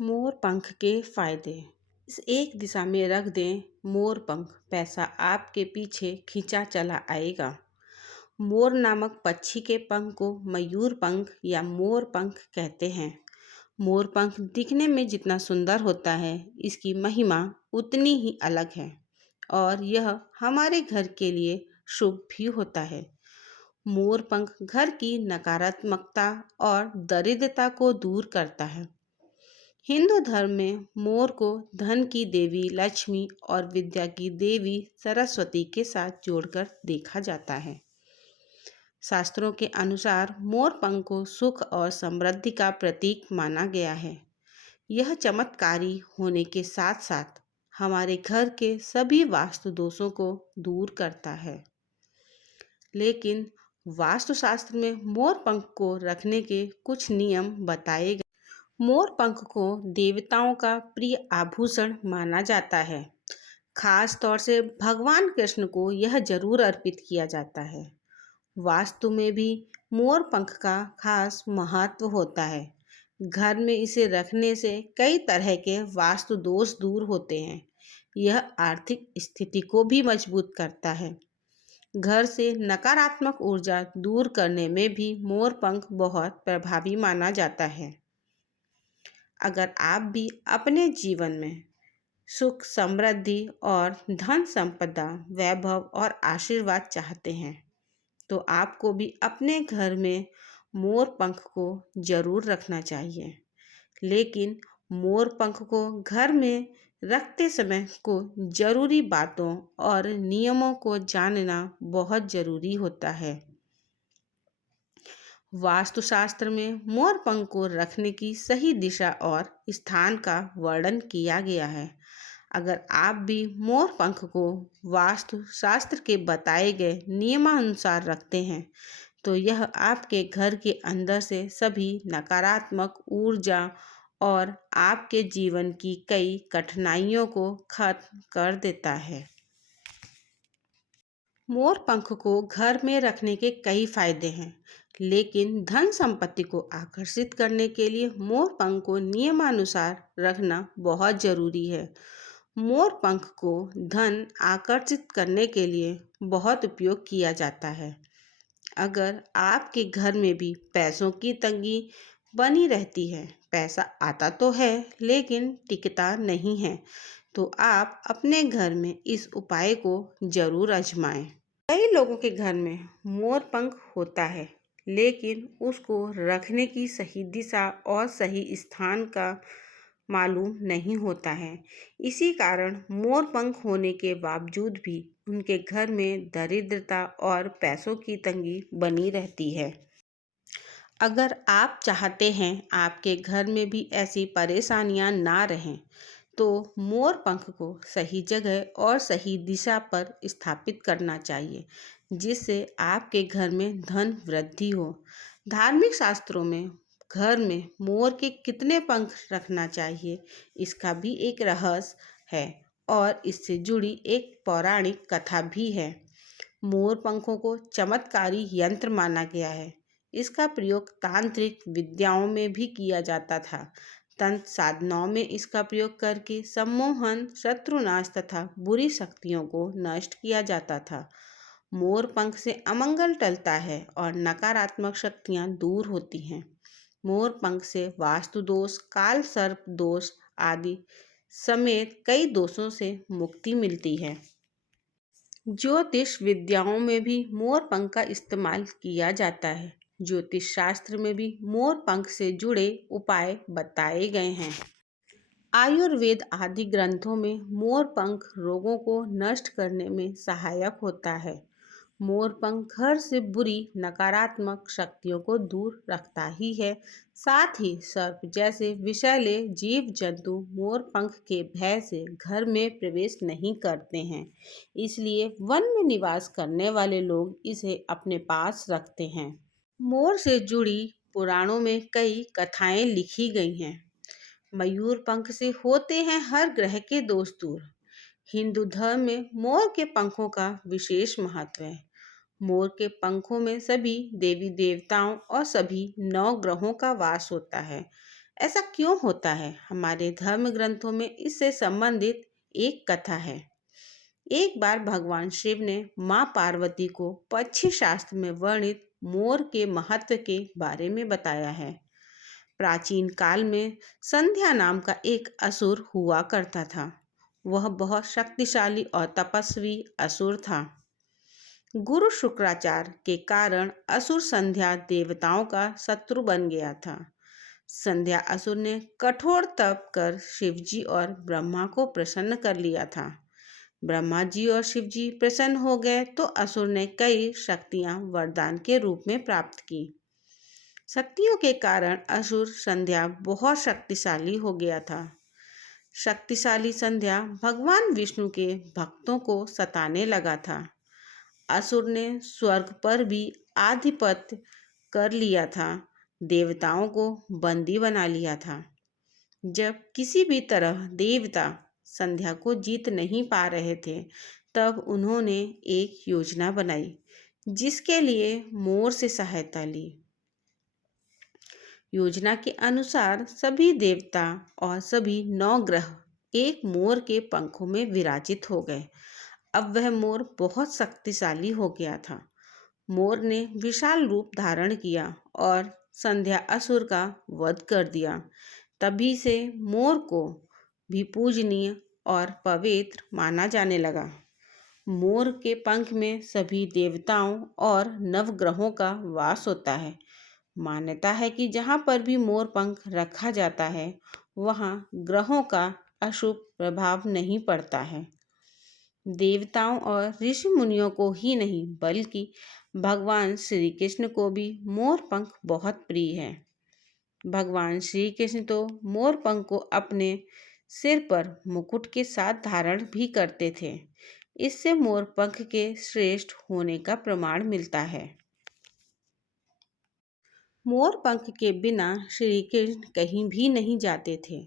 मोर पंख के फायदे। इस एक दिशा में रख दें मोर पंख, पैसा आपके पीछे खींचा चला आएगा। मोर नामक पक्षी के पंख को मयूर पंख या मोर पंख कहते हैं। मोर पंख दिखने में जितना सुंदर होता है, इसकी महिमा उतनी ही अलग है और यह हमारे घर के लिए शुभ भी होता है। मोर पंख घर की नकारात्मकता और दरिद्रता को दूर करता है। हिंदू धर्म में मोर को धन की देवी लक्ष्मी और विद्या की देवी सरस्वती के साथ जोड़कर देखा जाता है। शास्त्रों के अनुसार मोर पंख को सुख और समृद्धि का प्रतीक माना गया है। यह चमत्कारी होने के साथ साथ हमारे घर के सभी वास्तु दोषों को दूर करता है। लेकिन वास्तुशास्त्र में मोर पंख को रखने के कुछ नियम बताए गए। मोर पंख को देवताओं का प्रिय आभूषण माना जाता है। खास तौर से भगवान कृष्ण को यह जरूर अर्पित किया जाता है। वास्तु में भी मोर पंख का खास महत्व होता है। घर में इसे रखने से कई तरह के वास्तु दोष दूर होते हैं। यह आर्थिक स्थिति को भी मजबूत करता है। घर से नकारात्मक ऊर्जा दूर करने में भी मोर पंख बहुत प्रभावी माना जाता है। अगर आप भी अपने जीवन में सुख, समृद्धि और धन संपदा, वैभव और आशीर्वाद चाहते हैं, तो आपको भी अपने घर में मोर पंख को जरूर रखना चाहिए। लेकिन मोर पंख को घर में रखते समय को जरूरी बातों और नियमों को जानना बहुत जरूरी होता है। वास्तुशास्त्र में मोर पंख को रखने की सही दिशा और स्थान का वर्णन किया गया है। अगर आप भी मोर पंख को वास्तुशास्त्र के बताए गए नियमानुसार रखते हैं, तो यह आपके घर के अंदर से सभी नकारात्मक ऊर्जा और आपके जीवन की कई कठिनाइयों को खत्म कर देता है। मोर पंख को घर में रखने के कई फायदे हैं, लेकिन धन संपत्ति को आकर्षित करने के लिए मोर पंख को नियमानुसार रखना बहुत जरूरी है। मोर पंख को धन आकर्षित करने के लिए बहुत उपयोग किया जाता है। अगर आपके घर में भी पैसों की तंगी बनी रहती है, पैसा आता तो है लेकिन टिकता नहीं है, तो आप अपने घर में इस उपाय को जरूर आजमाएं। कई लोगों के घर में मोर पंख होता है, लेकिन उसको रखने की सही दिशा और सही स्थान का मालूम नहीं होता है। इसी कारण मोर पंख होने के बावजूद भी उनके घर में दरिद्रता और पैसों की तंगी बनी रहती है। अगर आप चाहते हैं आपके घर में भी ऐसी परेशानियां ना रहें, तो मोर पंख को सही जगह और सही दिशा पर स्थापित करना चाहिए, जिससे आपके घर में धन वृद्धि हो। धार्मिक शास्त्रों में घर में मोर के कितने पंख रखना चाहिए, इसका भी एक रहस्य है और इससे जुड़ी एक पौराणिक कथा भी है। मोर पंखों को चमत्कारी यंत्र माना गया है। इसका प्रयोग तांत्रिक विद्याओं में भी किया जाता था। तंत्र साधनाओं में इसका प्रयोग करके सम्मोहन, शत्रुनाश तथा बुरी शक्तियों को नष्ट किया जाता था। मोर पंख से अमंगल टलता है और नकारात्मक शक्तियां दूर होती हैं। मोर पंख से वास्तु दोष, काल सर्प दोष आदि समेत कई दोषों से मुक्ति मिलती है। ज्योतिष विद्याओं में भी मोर पंख का इस्तेमाल किया जाता है। ज्योतिष शास्त्र में भी मोर पंख से जुड़े उपाय बताए गए हैं। आयुर्वेद आदि ग्रंथों में मोर पंख रोगों को नष्ट करने में सहायक होता है। मोर पंख घर से बुरी नकारात्मक शक्तियों को दूर रखता ही है, साथ ही सर्प जैसे विषैले जीव जंतु मोर पंख के भय से घर में प्रवेश नहीं करते हैं। इसलिए वन में निवास करने वाले लोग इसे अपने पास रखते हैं। मोर से जुड़ी पुराणों में कई कथाएं लिखी गई हैं। मयूर पंख से होते हैं हर ग्रह के दोष दूर। हिंदू धर्म में मोर के पंखों का विशेष महत्व है। मोर के पंखों में सभी देवी देवताओं और सभी 9 ग्रहों का वास होता है। ऐसा क्यों होता है? हमारे धर्म ग्रंथों में इससे संबंधित एक कथा है। एक बार भगवान शिव ने माँ पार्वती को पक्षी शास्त्र में वर्णित मोर के महत्व के बारे में बताया है। प्राचीन काल में संध्या नाम का एक असुर हुआ करता था। वह बहुत शक्तिशाली और तपस्वी असुर था। गुरु शुक्राचार्य के कारण असुर संध्या देवताओं का शत्रु बन गया था। संध्या असुर ने कठोर तप कर शिवजी और ब्रह्मा को प्रसन्न कर लिया था। ब्रह्मा जी और शिव जी प्रसन्न हो गए तो असुर ने कई शक्तियां वरदान के रूप में प्राप्त की। शक्तियों के कारण असुर संध्या बहुत शक्तिशाली हो गया था। शक्तिशाली संध्या भगवान विष्णु के भक्तों को सताने लगा था। असुर ने स्वर्ग पर भी आधिपत्य कर लिया था, देवताओं को बंदी बना लिया था। जब किसी भी तरह देवता संध्या को जीत नहीं पा रहे थे, तब उन्होंने एक योजना बनाई, जिसके लिए मोर से सहायता ली। योजना के अनुसार सभी देवता और सभी 9 ग्रह एक मोर के पंखों में विराजित हो गए। अब वह मोर बहुत शक्तिशाली हो गया था। मोर ने विशाल रूप धारण किया और संध्या असुर का वध कर दिया। तभी से मोर को भी पूजनीय और पवित्र माना जाने लगा। मोर के पंख में सभी देवताओं और नवग्रहों का वास होता है। मान्यता है कि जहाँ पर भी मोर पंख रखा जाता है, वहाँ ग्रहों का अशुभ प्रभाव नहीं पड़ता है। देवताओं और ऋषि मुनियों को ही नहीं, बल्कि भगवान श्री कृष्ण को भी मोर पंख बहुत प्रिय है। भगवान श्री कृष्ण तो मोर पंख को अपने सिर पर मुकुट के साथ धारण भी करते थे। इससे मोर पंख के श्रेष्ठ होने का प्रमाण मिलता है। मोर पंख के बिना श्री कृष्ण कहीं भी नहीं जाते थे।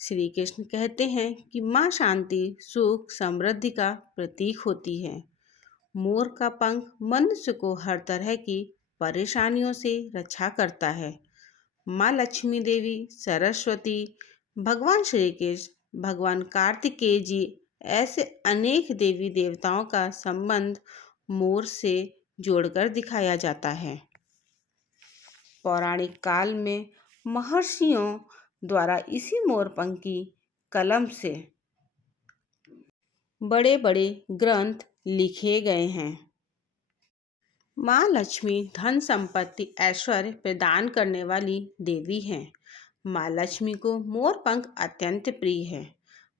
श्री कृष्ण कहते हैं कि माँ शांति सुख समृद्धि का प्रतीक होती है। मोर का पंख मनुष्य को हर तरह की परेशानियों से रक्षा करता है। माँ लक्ष्मी देवी, सरस्वती, भगवान श्री कृष्ण, भगवान कार्तिकेय जी, ऐसे अनेक देवी देवताओं का संबंध मोर से जोड़कर दिखाया जाता है। पौराणिक काल में महर्षियों द्वारा इसी मोरपंख की कलम से बड़े बड़े ग्रंथ लिखे गए हैं। माँ लक्ष्मी धन संपत्ति ऐश्वर्य प्रदान करने वाली देवी हैं। माँ लक्ष्मी को मोर पंख अत्यंत प्रिय है।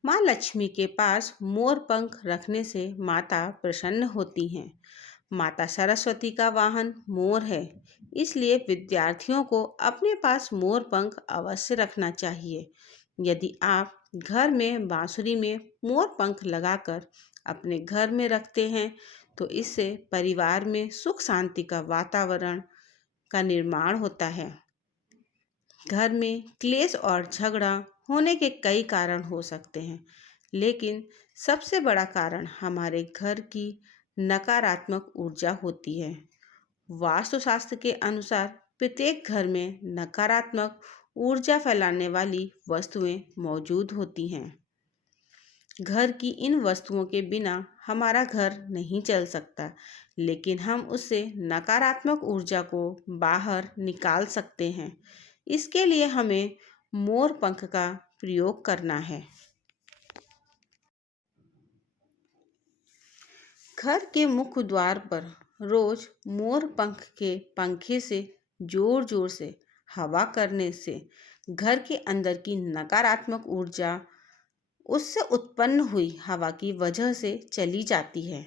माँ लक्ष्मी के पास मोर पंख रखने से माता प्रसन्न होती हैं। माता सरस्वती का वाहन मोर है, इसलिए विद्यार्थियों को अपने पास मोर पंख अवश्य रखना चाहिए। यदि आप घर में बांसुरी में मोर पंख लगाकर अपने घर में रखते हैं, तो इससे परिवार में सुख शांति का वातावरण का निर्माण होता है। घर में क्लेश और झगड़ा होने के कई कारण हो सकते हैं, लेकिन सबसे बड़ा कारण हमारे घर की नकारात्मक ऊर्जा होती है। वास्तुशास्त्र के अनुसार प्रत्येक घर में नकारात्मक ऊर्जा फैलाने वाली वस्तुएं मौजूद होती हैं। घर की इन वस्तुओं के बिना हमारा घर नहीं चल सकता, लेकिन हम उससे नकारात्मक ऊर्जा को बाहर निकाल सकते हैं। इसके लिए हमें मोर पंख का प्रयोग करना है। घर के मुख्य द्वार पर रोज मोर पंख के पंखे से जोर जोर से हवा करने से घर के अंदर की नकारात्मक ऊर्जा उससे उत्पन्न हुई हवा की वजह से चली जाती है।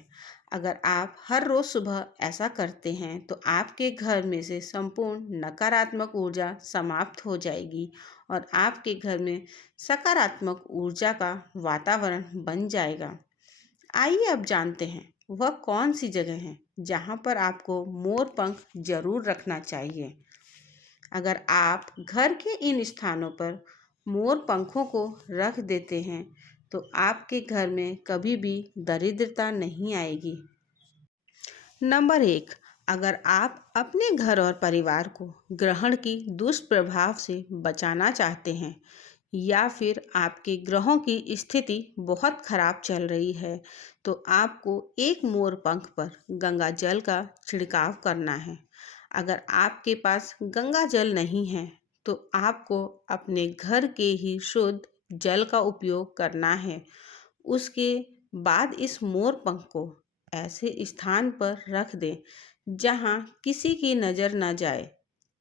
अगर आप हर रोज सुबह ऐसा करते हैं तो आपके घर में से संपूर्ण नकारात्मक ऊर्जा समाप्त हो जाएगी और आपके घर में सकारात्मक ऊर्जा का वातावरण बन जाएगा। आइए अब जानते हैं वह कौन सी जगह है जहाँ पर आपको मोर पंख जरूर रखना चाहिए। अगर आप घर के इन स्थानों पर मोर पंखों को रख देते हैं तो आपके घर में कभी भी दरिद्रता नहीं आएगी। नंबर 1, अगर आप अपने घर और परिवार को ग्रहण की दुष्प्रभाव से बचाना चाहते हैं या फिर आपके ग्रहों की स्थिति बहुत खराब चल रही है, तो आपको एक मोर पंख पर गंगा जल का छिड़काव करना है। अगर आपके पास गंगा जल नहीं है, तो आपको अपने घर के ही शुद्ध जल का उपयोग करना है। उसके बाद इस मोर पंख को ऐसे स्थान पर रख दें जहां किसी की नज़र न जाए,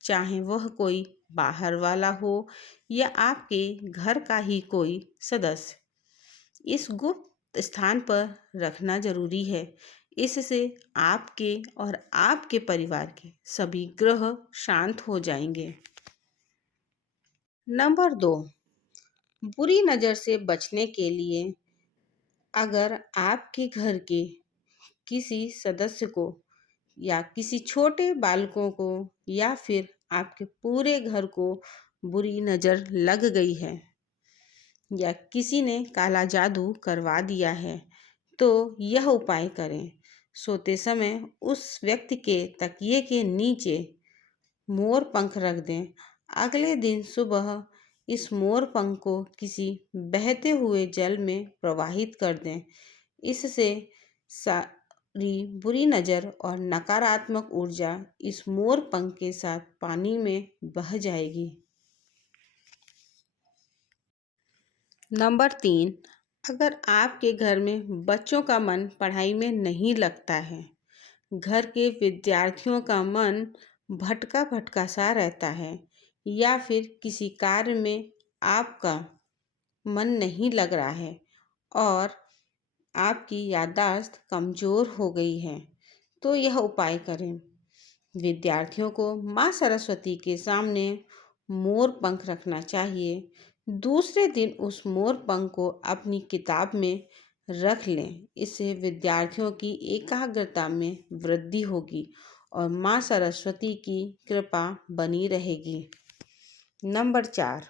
चाहे वह कोई बाहर वाला हो या आपके घर का ही कोई सदस्य। इस गुप्त स्थान पर रखना जरूरी है। इससे आपके और आपके परिवार के सभी ग्रह शांत हो जाएंगे। नंबर 2, बुरी नज़र से बचने के लिए अगर आपके घर के किसी सदस्य को या किसी छोटे बालकों को या फिर आपके पूरे घर को बुरी नज़र लग गई है या किसी ने काला जादू करवा दिया है, तो यह उपाय करें। सोते समय उस व्यक्ति के तकिए के नीचे मोर पंख रख दें। अगले दिन सुबह इस मोर पंख को किसी बहते हुए जल में प्रवाहित कर दें। इससे सारी बुरी नज़र और नकारात्मक ऊर्जा इस मोर पंख के साथ पानी में बह जाएगी। नंबर 3, अगर आपके घर में बच्चों का मन पढ़ाई में नहीं लगता है, घर के विद्यार्थियों का मन भटका भटका सा रहता है या फिर किसी कार्य में आपका मन नहीं लग रहा है और आपकी याददाश्त कमज़ोर हो गई है, तो यह उपाय करें। विद्यार्थियों को माँ सरस्वती के सामने मोर पंख रखना चाहिए। दूसरे दिन उस मोर पंख को अपनी किताब में रख लें। इससे विद्यार्थियों की एकाग्रता में वृद्धि होगी और माँ सरस्वती की कृपा बनी रहेगी। नंबर 4,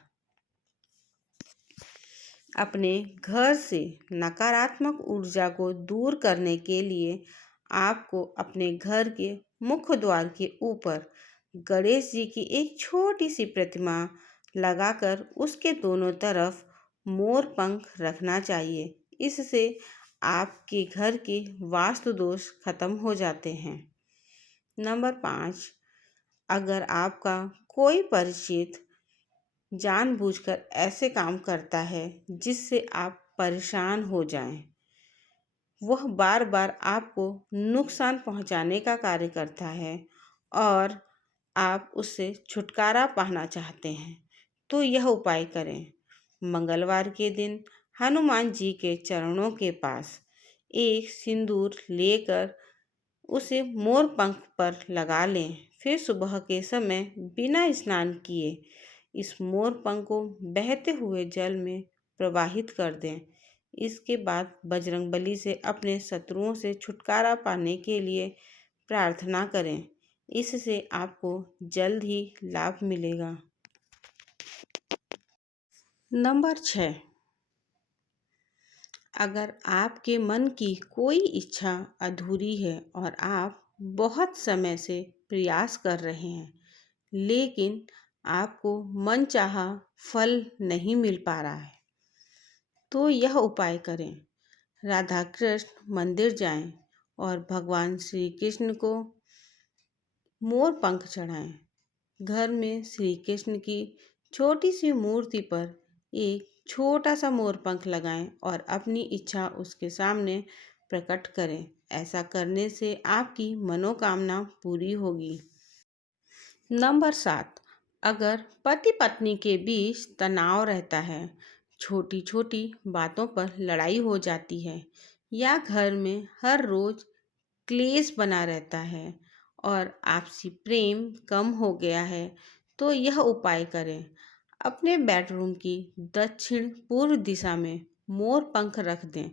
अपने घर से नकारात्मक ऊर्जा को दूर करने के लिए आपको अपने घर के मुख्य द्वार के ऊपर गणेश जी की एक छोटी सी प्रतिमा लगाकर उसके दोनों तरफ मोर पंख रखना चाहिए। इससे आपके घर के वास्तु दोष खत्म हो जाते हैं। नंबर 5, अगर आपका कोई परिचित जानबूझकर ऐसे काम करता है जिससे आप परेशान हो जाएं, वह बार बार आपको नुकसान पहुंचाने का कार्य करता है और आप उससे छुटकारा पाना चाहते हैं, तो यह उपाय करें। मंगलवार के दिन हनुमान जी के चरणों के पास एक सिंदूर लेकर उसे मोर पंख पर लगा लें। फिर सुबह के समय बिना स्नान किए इस मोर पंख को बहते हुए जल में प्रवाहित कर दें। इसके बाद बजरंगबली से अपने शत्रुओं से छुटकारा पाने के लिए प्रार्थना करें। इससे आपको जल्द ही लाभ मिलेगा। नंबर 6, अगर आपके मन की कोई इच्छा अधूरी है और आप बहुत समय से प्रयास कर रहे हैं लेकिन आपको मनचाहा फल नहीं मिल पा रहा है, तो यह उपाय करें। राधा कृष्ण मंदिर जाएं और भगवान श्री कृष्ण को मोर पंख चढ़ाएं। घर में श्री कृष्ण की छोटी सी मूर्ति पर एक छोटा सा मोर पंख लगाएं और अपनी इच्छा उसके सामने प्रकट करें। ऐसा करने से आपकी मनोकामना पूरी होगी। नंबर 7, अगर पति पत्नी के बीच तनाव रहता है, छोटी छोटी बातों पर लड़ाई हो जाती है या घर में हर रोज क्लेश बना रहता है और आपसी प्रेम कम हो गया है, तो यह उपाय करें। अपने बेडरूम की दक्षिण पूर्व दिशा में मोर पंख रख दें।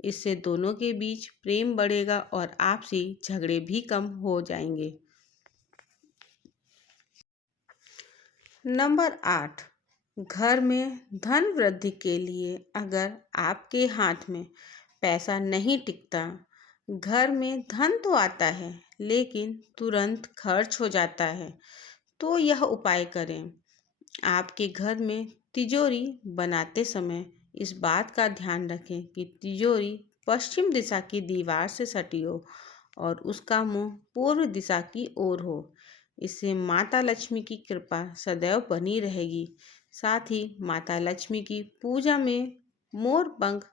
इससे दोनों के बीच प्रेम बढ़ेगा और आपसी झगड़े भी कम हो जाएंगे। नंबर 8, घर में धन वृद्धि के लिए अगर आपके हाथ में पैसा नहीं टिकता, घर में धन तो आता है लेकिन तुरंत खर्च हो जाता है, तो यह उपाय करें। आपके घर में तिजोरी बनाते समय इस बात का ध्यान रखें कि तिजोरी पश्चिम दिशा की दीवार से सटी हो और उसका मुंह पूर्व दिशा की ओर हो। इससे माता लक्ष्मी की कृपा सदैव बनी रहेगी। साथ ही माता लक्ष्मी की पूजा में मोर पंख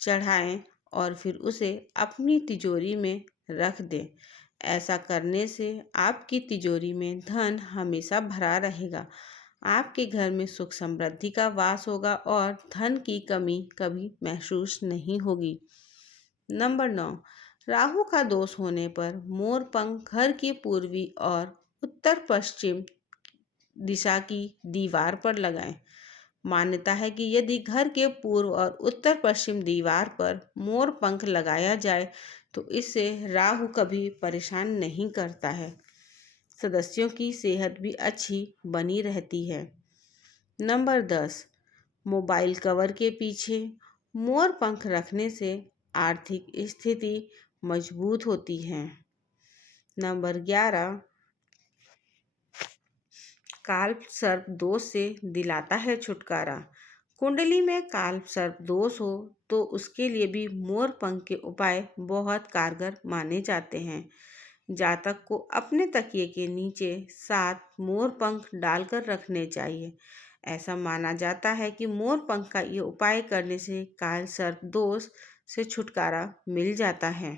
चढ़ाएं और फिर उसे अपनी तिजोरी में रख दें। ऐसा करने से आपकी तिजोरी में धन हमेशा भरा रहेगा। आपके घर में सुख समृद्धि का वास होगा और धन की कमी कभी महसूस नहीं होगी। नंबर 9, राहु का दोष होने पर मोर पंख घर की पूर्वी और उत्तर पश्चिम दिशा की दीवार पर लगाएं। मान्यता है कि यदि घर के पूर्व और उत्तर पश्चिम दीवार पर मोर पंख लगाया जाए तो इससे राहु कभी परेशान नहीं करता है। सदस्यों की सेहत भी अच्छी बनी रहती है। नंबर 10, मोबाइल कवर के पीछे मोर पंख रखने से आर्थिक स्थिति मजबूत होती है। नंबर 11, काल सर्प दोष से दिलाता है छुटकारा। कुंडली में काल सर्प दोष हो तो उसके लिए भी मोर पंख के उपाय बहुत कारगर माने जाते हैं। जातक को अपने तकिए के नीचे 7 मोर पंख डालकर रखने चाहिए। ऐसा माना जाता है कि मोर पंख का ये उपाय करने से काल सर्प दोष से छुटकारा मिल जाता है।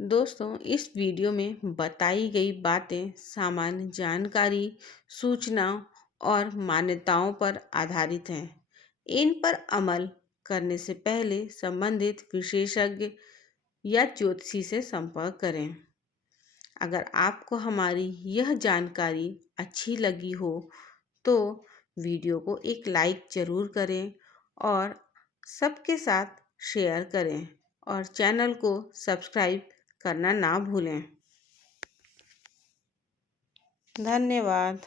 दोस्तों, इस वीडियो में बताई गई बातें सामान्य जानकारी, सूचना और मान्यताओं पर आधारित हैं। इन पर अमल करने से पहले संबंधित विशेषज्ञ या ज्योतिषी से संपर्क करें। अगर आपको हमारी यह जानकारी अच्छी लगी हो तो वीडियो को एक लाइक ज़रूर करें और सबके साथ शेयर करें और चैनल को सब्सक्राइब करना ना भूलें। धन्यवाद।